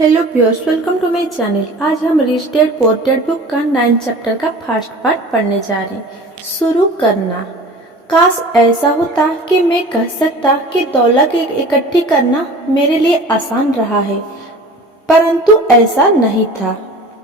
Hello viewers, welcome to my channel. आज हम rich dad poor dad book का 9 chapter का फर्स्ट पार्ट पढ़ने जा रहे हैं। शुरू करना। काश ऐसा होता कि मैं कह सकता कि दौलत इकट्ठी करना मेरे लिए आसान रहा है, परंतु ऐसा नहीं था।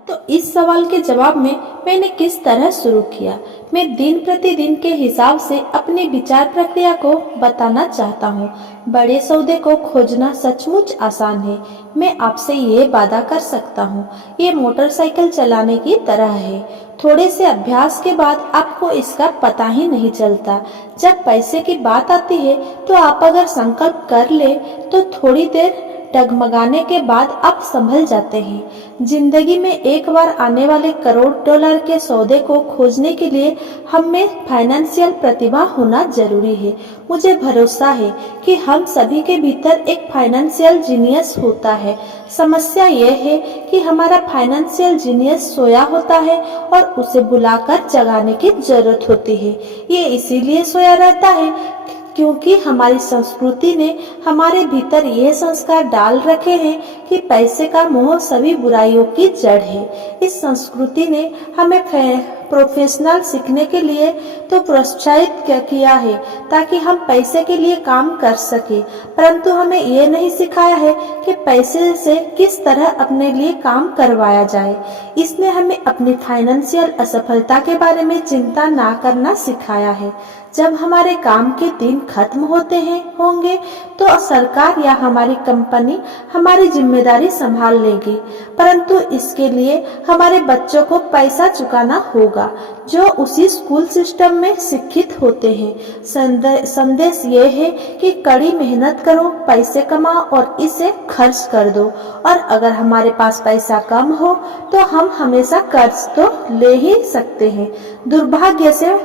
तो इस सवाल के जवाब में मैंने किस तरह शुरू किया, मैं दिन प्रतिदिन के हिसाब से अपनी विचार प्रक्रिया को बताना चाहता हूँ। बड़े सौदे को खोजना सचमुच आसान है, मैं आपसे ये वादा कर सकता हूँ। ये मोटरसाइकिल चलाने की तरह है, थोड़े से अभ्यास के बाद आपको इसका पता ही नहीं चलता। जब पैसे की बात आती है तो आप अगर संकल्प कर ले तो थोड़ी देर डगमगाने के बाद आप संभल जाते हैं। जिंदगी में एक बार आने वाले करोड़ डॉलर के सौदे को खोजने के लिए हम में फाइनेंशियल प्रतिभा होना जरूरी है। मुझे भरोसा है कि हम सभी के भीतर एक फाइनेंशियल जीनियस होता है। समस्या यह है कि हमारा फाइनेंशियल जीनियस सोया होता है और उसे बुलाकर जगाने की जरूरत होती है। ये इसीलिए सोया रहता है क्योंकि हमारी संस्कृति ने हमारे भीतर यह संस्कार डाल रखे हैं कि पैसे का मोह सभी बुराइयों की जड़ है। इस संस्कृति ने हमें प्रोफेशनल सीखने के लिए तो प्रोत्साहित किया है ताकि हम पैसे के लिए काम कर सके, परंतु हमें यह नहीं सिखाया है कि पैसे से किस तरह अपने लिए काम करवाया जाए। इसने हमें अपनी फाइनेंशियल असफलता के बारे में चिंता ना करना सिखाया है। जब हमारे काम के दिन खत्म होंगे तो सरकार या हमारी कंपनी हमारी जिम्मेदारी संभाल लेगी, परंतु इसके लिए हमारे बच्चों को पैसा चुकाना होगा जो उसी स्कूल सिस्टम में शिक्षित होते हैं। संदेश ये है कि कड़ी मेहनत करो, पैसे कमाओ और इसे खर्च कर दो। और अगर हमारे पास पैसा कम हो तो हम हमेशा कर्ज तो ले ही सकते हैं। दुर्भाग्य से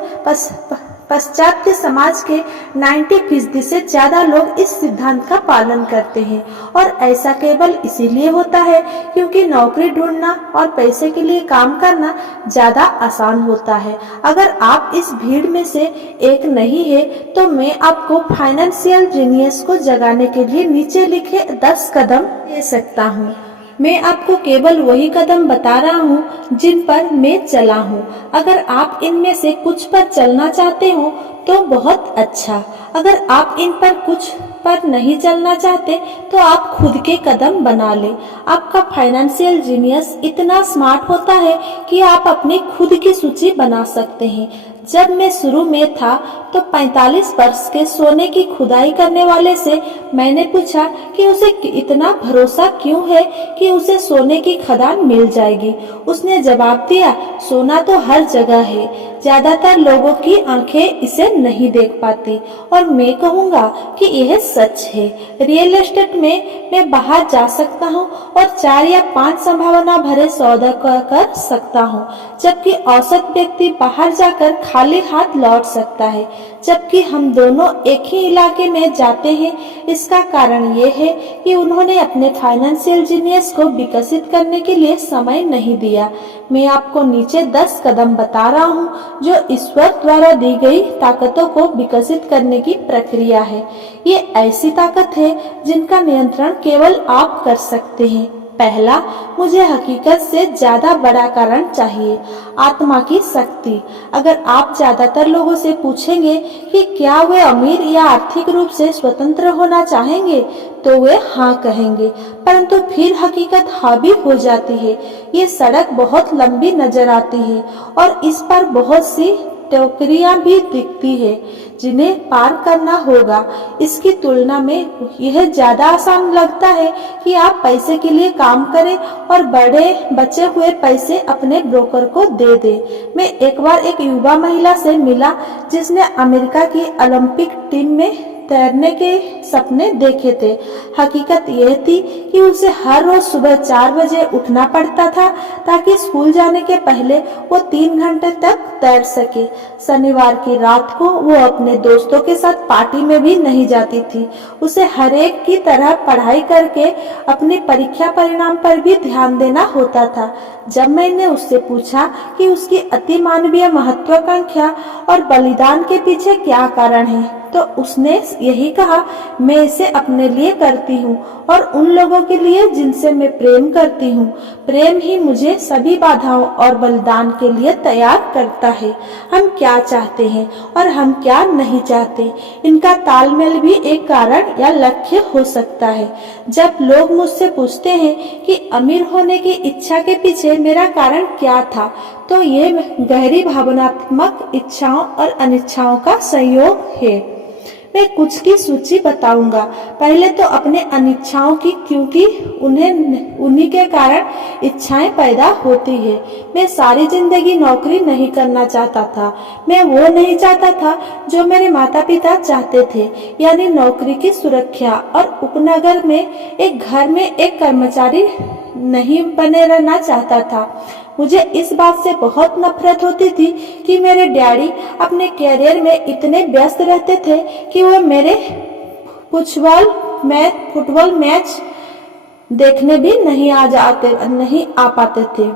पाश्चात्य समाज के 90% से ज्यादा लोग इस सिद्धांत का पालन करते हैं, और ऐसा केवल इसीलिए होता है क्योंकि नौकरी ढूंढना और पैसे के लिए काम करना ज्यादा आसान होता है। अगर आप इस भीड़ में से एक नहीं है तो मैं आपको फाइनेंशियल जीनियस को जगाने के लिए नीचे लिखे 10 कदम दे सकता हूँ। मैं आपको केवल वही कदम बता रहा हूँ जिन पर मैं चला हूँ। अगर आप इनमें से कुछ पर चलना चाहते हो तो बहुत अच्छा, अगर आप इन पर कुछ पर नहीं चलना चाहते तो आप खुद के कदम बना ले। आपका फाइनेंशियल जीनियस इतना स्मार्ट होता है कि आप अपनी खुद की सूची बना सकते हैं। जब मैं शुरू में था तो 45 वर्ष के सोने की खुदाई करने वाले से मैंने पूछा कि उसे इतना भरोसा क्यों है कि उसे सोने की खदान मिल जाएगी। उसने जवाब दिया, सोना तो हर जगह है, ज्यादातर लोगों की आंखें इसे नहीं देख पाती। और मैं कहूँगा कि यह सच है। रियल एस्टेट में मैं बाहर जा सकता हूँ और 4 या 5 संभावना भरे सौदा कर सकता हूँ, जबकि औसत व्यक्ति बाहर जाकर खाली हाथ लौट सकता है। जबकि हम दोनों एक ही इलाके में जाते हैं। इसका कारण ये है कि उन्होंने अपने फाइनेंशियल जीनियस को विकसित करने के लिए समय नहीं दिया। मैं आपको नीचे 10 कदम बता रहा हूँ जो ईश्वर द्वारा दी गई ताकतों को विकसित करने की प्रक्रिया है। ये ऐसी ताकत है जिनका नियंत्रण केवल आप कर सकते हैं। पहला, मुझे हकीकत से ज्यादा बड़ा कारण चाहिए, आत्मा की शक्ति। अगर आप ज्यादातर लोगों से पूछेंगे कि क्या वे अमीर या आर्थिक रूप से स्वतंत्र होना चाहेंगे तो वे हाँ कहेंगे, परंतु फिर हकीकत हावी हो जाती है। ये सड़क बहुत लंबी नजर आती है और इस पर बहुत सी टोकरियां भी दिखती है जिन्हें पार करना होगा। इसकी तुलना में यह ज्यादा आसान लगता है कि आप पैसे के लिए काम करें और बचे हुए पैसे अपने ब्रोकर को दे दें। मैं एक बार एक युवा महिला से मिला जिसने अमेरिका की ओलंपिक टीम में तैरने के सपने देखे थे। हकीकत यह थी कि उसे हर रोज सुबह 4 बजे उठना पड़ता था ताकि स्कूल जाने के पहले वो 3 घंटे तक तैर सके। शनिवार की रात को वो अपने दोस्तों के साथ पार्टी में भी नहीं जाती थी। उसे हर एक की तरह पढ़ाई करके अपनी परीक्षा परिणाम पर भी ध्यान देना होता था। जब मैंने उससे पूछा कि उसकी अति मानवीय महत्वाकांक्षा और बलिदान के पीछे क्या कारण है तो उसने यही कहा, मैं इसे अपने लिए करती हूँ और उन लोगों के लिए जिनसे मैं प्रेम करती हूँ। प्रेम ही मुझे सभी बाधाओं और बलिदान के लिए तैयार करता है। हम क्या चाहते हैं और हम क्या नहीं चाहते, इनका तालमेल भी एक कारण या लक्ष्य हो सकता है। जब लोग मुझसे पूछते हैं कि अमीर होने की इच्छा के पीछे मेरा कारण क्या था, तो ये गहरी भावनात्मक इच्छाओं और अनिच्छाओं का संयोग है। मैं कुछ की सूची बताऊंगा। पहले तो अपने अनिच्छाओं की, क्योंकि उन्हीं के कारण इच्छाएं पैदा होती है। मैं सारी जिंदगी नौकरी नहीं करना चाहता था। मैं वो नहीं चाहता था जो मेरे माता पिता चाहते थे, यानी नौकरी की सुरक्षा और उपनगर में एक घर में एक कर्मचारी नहीं बने रहना चाहता था। मुझे इस बात से बहुत नफरत होती थी कि मेरे डैडी अपने कैरियर में इतने व्यस्त रहते थे कि वो मेरे फुटबॉल मैच देखने भी नहीं आ पाते थे।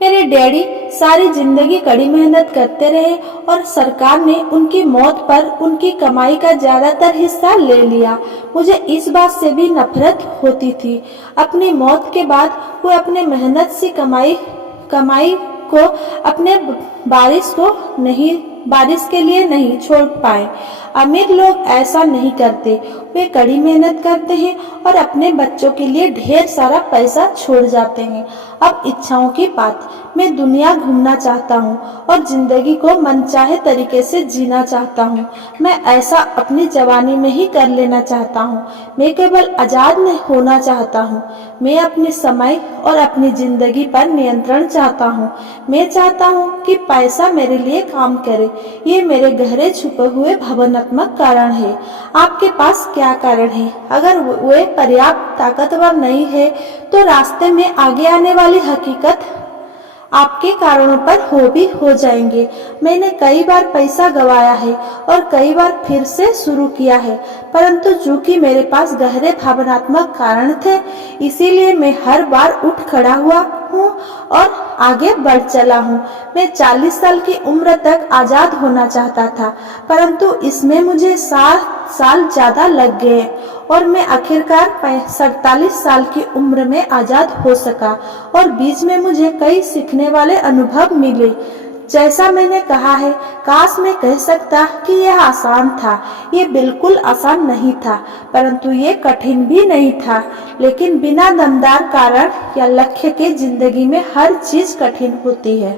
मेरे डैडी सारी जिंदगी कड़ी मेहनत करते रहे और सरकार ने उनकी मौत पर उनकी कमाई का ज्यादातर हिस्सा ले लिया। मुझे इस बात से भी नफरत होती थी। अपनी मौत के बाद वो अपने मेहनत से कमाई को अपने बारिश के लिए नहीं छोड़ पाए। अमीर लोग ऐसा नहीं करते। वे कड़ी मेहनत करते हैं और अपने बच्चों के लिए ढेर सारा पैसा छोड़ जाते हैं। अब इच्छाओं की बात। मैं दुनिया घूमना चाहता हूँ और जिंदगी को मनचाहे तरीके से जीना चाहता हूँ। मैं ऐसा अपनी जवानी में ही कर लेना चाहता हूँ। मैं केवल आजाद होना चाहता हूँ। मैं अपने समय और अपनी जिंदगी पर नियंत्रण चाहता हूँ। मैं चाहता हूँ कि पैसा मेरे लिए काम करे। ये मेरे गहरे छुपे हुए भावनात्मक कारण है। आपके पास क्या कारण है? अगर वे पर्याप्त ताकतवर नहीं है तो रास्ते में आगे आने वाली हकीकत आपके कारणों पर हो जाएंगे। मैंने कई बार पैसा गंवाया है और कई बार फिर से शुरू किया है, परंतु चूंकि मेरे पास गहरे भावनात्मक कारण थे, इसीलिए मैं हर बार उठ खड़ा हुआ हूँ और आगे बढ़ चला हूँ। मैं 40 साल की उम्र तक आजाद होना चाहता था, परंतु इसमें मुझे 7 साल ज्यादा लग गए और मैं आखिरकार 47 साल की उम्र में आजाद हो सका और बीच में मुझे कई सीखने वाले अनुभव मिले। जैसा मैंने कहा है, काश मैं कह सकता कि यह आसान था। ये बिल्कुल आसान नहीं था, परंतु ये कठिन भी नहीं था। लेकिन बिना दमदार कारण या लक्ष्य के जिंदगी में हर चीज कठिन होती है।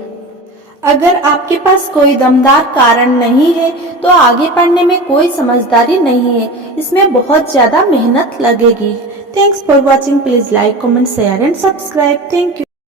अगर आपके पास कोई दमदार कारण नहीं है तो आगे बढ़ने में कोई समझदारी नहीं है। इसमें बहुत ज्यादा मेहनत लगेगी। Thanks for watching. Please like, comment, share and subscribe. Thank you.